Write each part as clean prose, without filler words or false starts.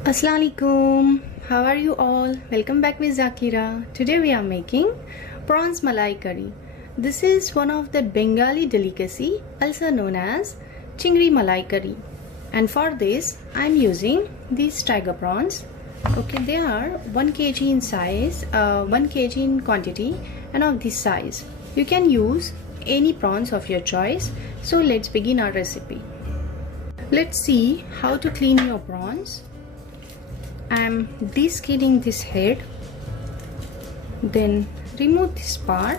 Assalamualaikum. How are you all? Welcome back with Zakira. Today we are making prawns malai curry. This is one of the Bengali delicacy also known as chingri malai curry. And for this I am using these tiger prawns. Okay, they are 1 kg in size, 1 kg in quantity and of this size. You can use any prawns of your choice. So let's begin our recipe. Let's see how to clean your prawns. I am de-skinning this head, then remove this part,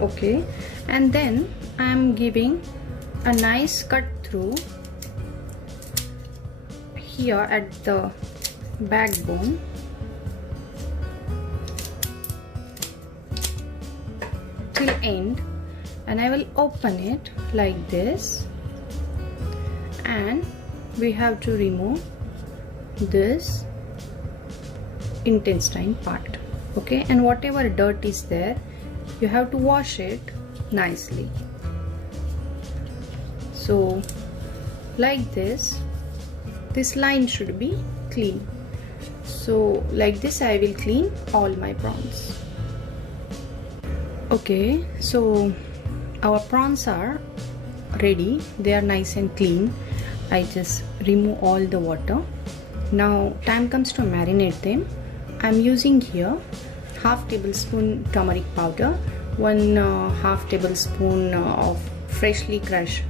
okay, and then I am giving a nice cut through here at the backbone. Till end, and I will open it like this, and we have to remove this intestine part, okay, and whatever dirt is there you have to wash it nicely. So like this line should be clean. So like this I will clean all my prawns. Okay, so our prawns are ready, they are nice and clean. I just remove all the water. Now time comes to marinate them. I'm using here half tablespoon turmeric powder, 1/2 tablespoon of freshly crushed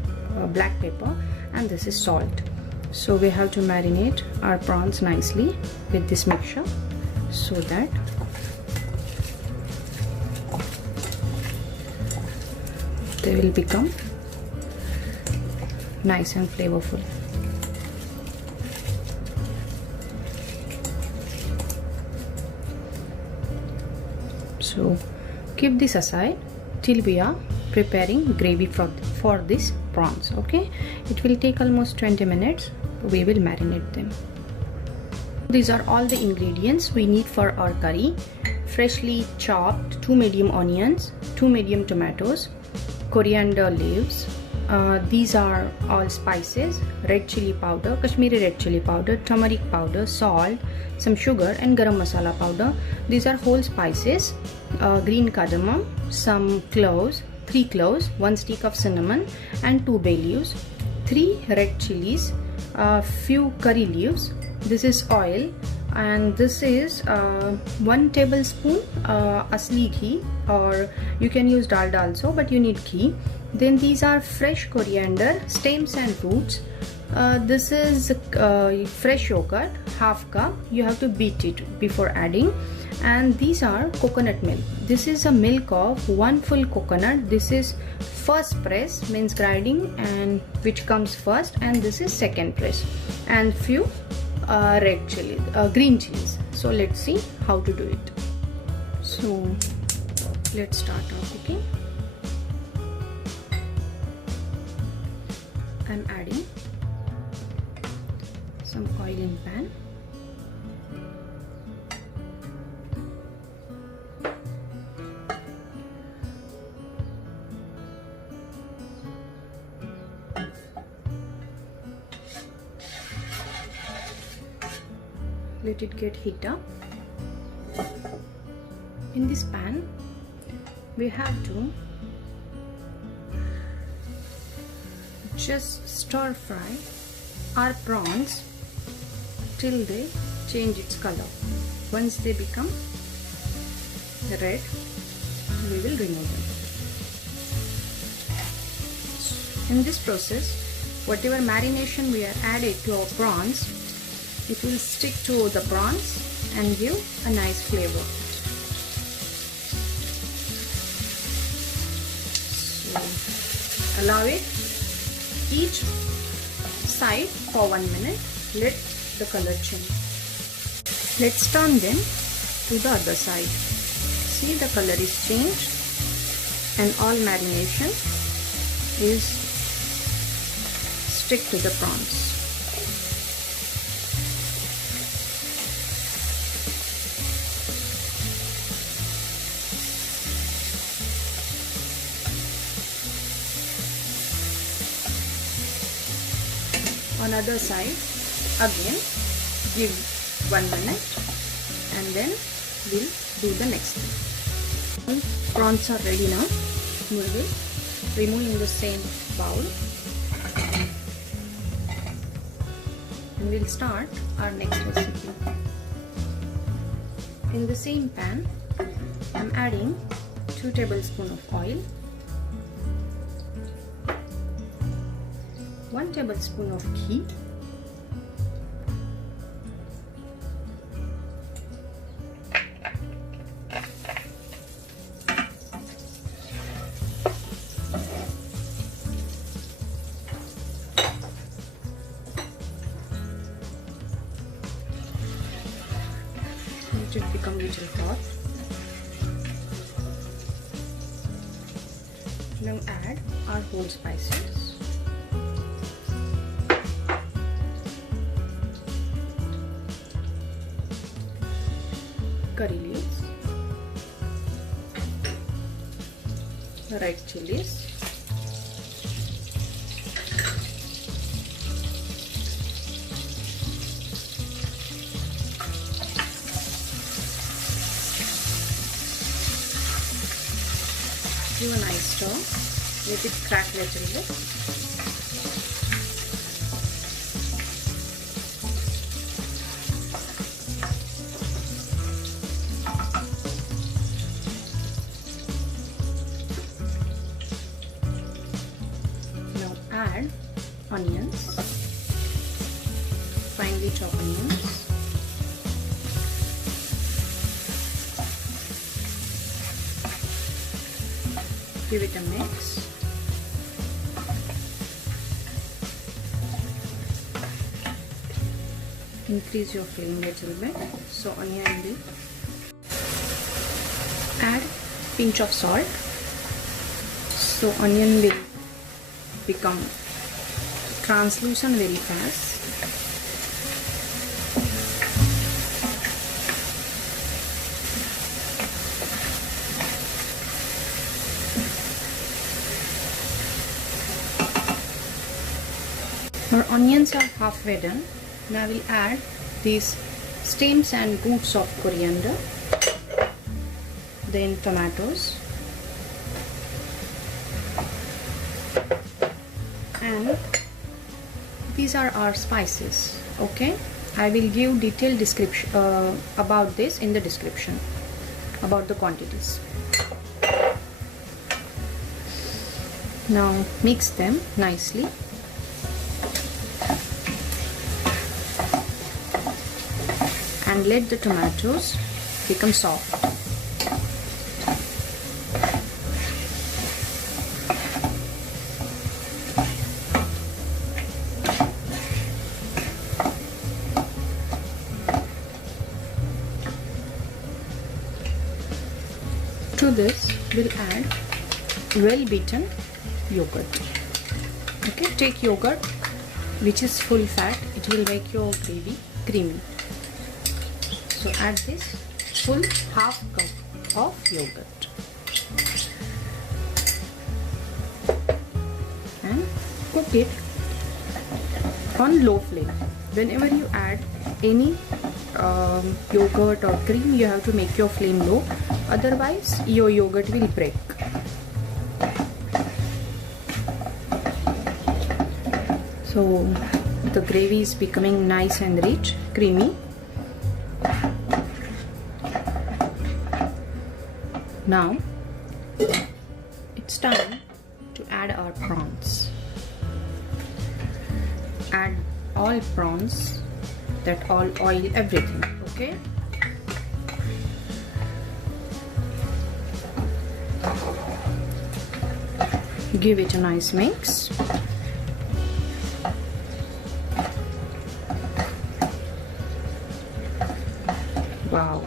black pepper, and this is salt. So we have to marinate our prawns nicely with this mixture so that they will become nice and flavorful. So keep this aside till we are preparing gravy for this prawns. Okay, it will take almost 20 minutes. We will marinate them. These are all the ingredients we need for our curry. Freshly chopped 2 medium onions, 2 medium tomatoes, coriander leaves. These are all spices: red chili powder, Kashmiri red chili powder, turmeric powder, salt, some sugar and garam masala powder. These are whole spices: green cardamom, some cloves, 3 cloves, 1 stick of cinnamon and 2 bay leaves, 3 red chilies, few curry leaves. This is oil, and this is 1 tablespoon asli ghee, or you can use dalda also, but you need ghee. Then these are fresh coriander, stems and roots. This is fresh yogurt, half cup. You have to beat it before adding. And these are coconut milk. This is a milk of 1 full coconut. This is first press, means grinding, and which comes first, and this is second press. And few red chili, green chilies. So let's see how to do it. So let's start our cooking. I'm adding some oil in pan. Let it get heat up. In this pan we have to just stir fry our prawns till they change its color. Once they become red, we will remove them. In this process, whatever marination we have added to our prawns, it will stick to the prawns and give a nice flavor. So allow it each side for 1 minute. Let the color change. Let's turn them to the other side. See, the color is changed and all marination is stick to the prawns. On other side again give 1 minute and then we'll do the next thing. Prawns are ready now. We will remove in the same bowl and we'll start our next recipe. In the same pan I'm adding 2 tablespoons of oil, 1 tablespoon of ghee, it will become little hot. Now add our whole spices. Curry leaves, red chilies, give a nice stir, let it crack a little bit. Now add onions, finely chopped onions. Give it a mix. Increase your flame a little bit so onion will. Add pinch of salt so onion will become translucent very fast. Our onions are halfway done. Now I will add these stems and roots of coriander, then tomatoes, and these are our spices. Okay, I will give detailed description about this in the description about the quantities. Now mix them nicely. And let the tomatoes become soft. To this we'll add well beaten yogurt. Okay, take yogurt which is full fat, it will make your gravy creamy. So add this full half cup of yogurt and cook it on low flame. Whenever you add any yogurt or cream, you have to make your flame low, otherwise your yogurt will break. So the gravy is becoming nice and rich, creamy. Now it's time to add our prawns. Add all prawns, that all oil, everything. Okay, give it a nice mix. Wow,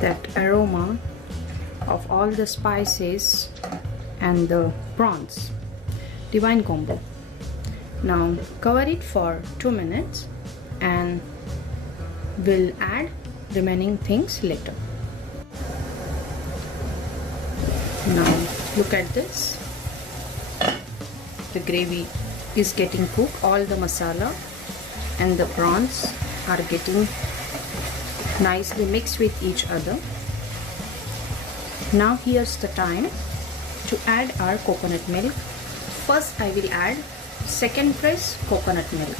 that aroma of all the spices and the prawns, divine combo. Now cover it for 2 minutes and we'll add remaining things later. Now look at this. the gravy is getting cooked, all the masala and the prawns are getting nicely mixed with each other. Now here's the time to add our coconut milk. First I will add second press coconut milk,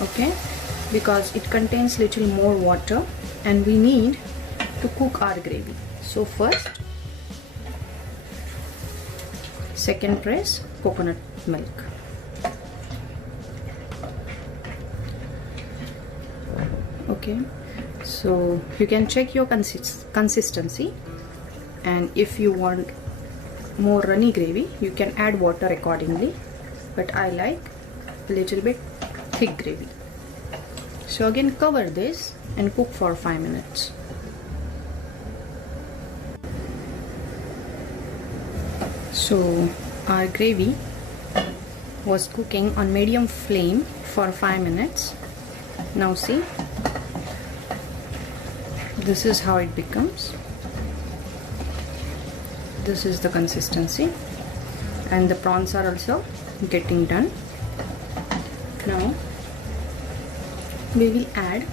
okay, because it contains little more water and we need to cook our gravy. So first second press coconut milk. Okay, so you can check your consistency, and if you want more runny gravy you can add water accordingly, but I like a little bit thick gravy. So again cover this and cook for 5 minutes. So our gravy was cooking on medium flame for 5 minutes. Now see, this is how it becomes. This is the consistency, and the prawns are also getting done. Now we will add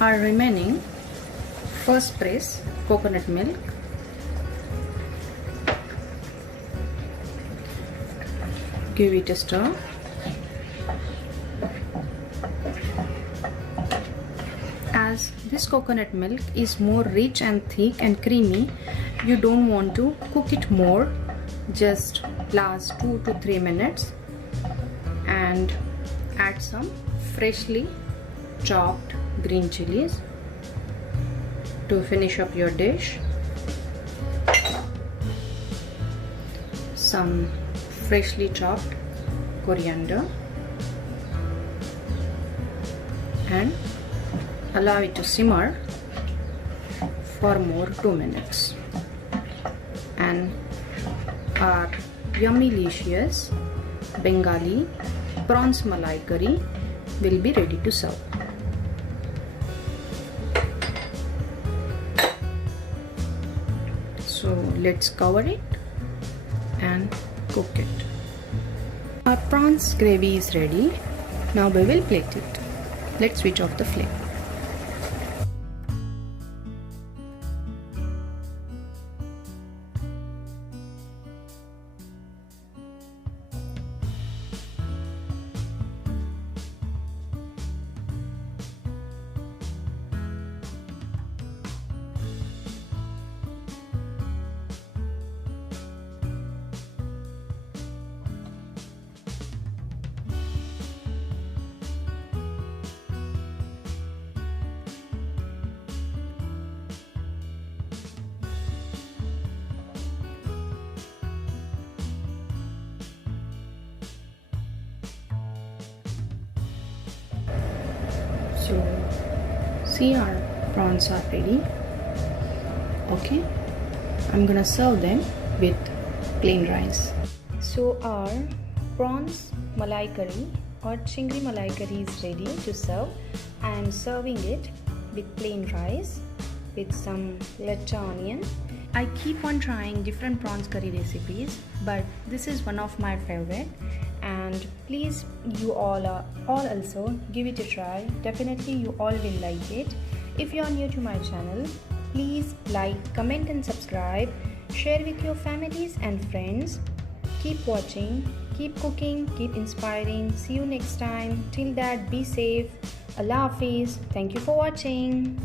our remaining first press coconut milk. Give it a stir. As this coconut milk is more rich and thick and creamy, you don't want to cook it more, just last 2 to 3 minutes, and add some freshly chopped green chilies to finish up your dish, some freshly chopped coriander, and allow it to simmer for more 2 minutes, and our yummy delicious Bengali prawns malai curry will be ready to serve. So let's cover it and cook it. Our prawns gravy is ready. Now we will plate it. Let's switch off the flame. So see, our prawns are ready. Okay, I'm gonna serve them with plain rice. So our prawns malai curry or chingri malai curry is ready to serve. I am serving it with plain rice with some lechha onion. I keep on trying different prawns curry recipes, but this is one of my favorite, and please you all also give it a try. Definitely you all will like it. If you are new to my channel, please like, comment and subscribe. Share with your families and friends. Keep watching, keep cooking, keep inspiring. See you next time. Till that, be safe. Allah Hafiz. Thank you for watching.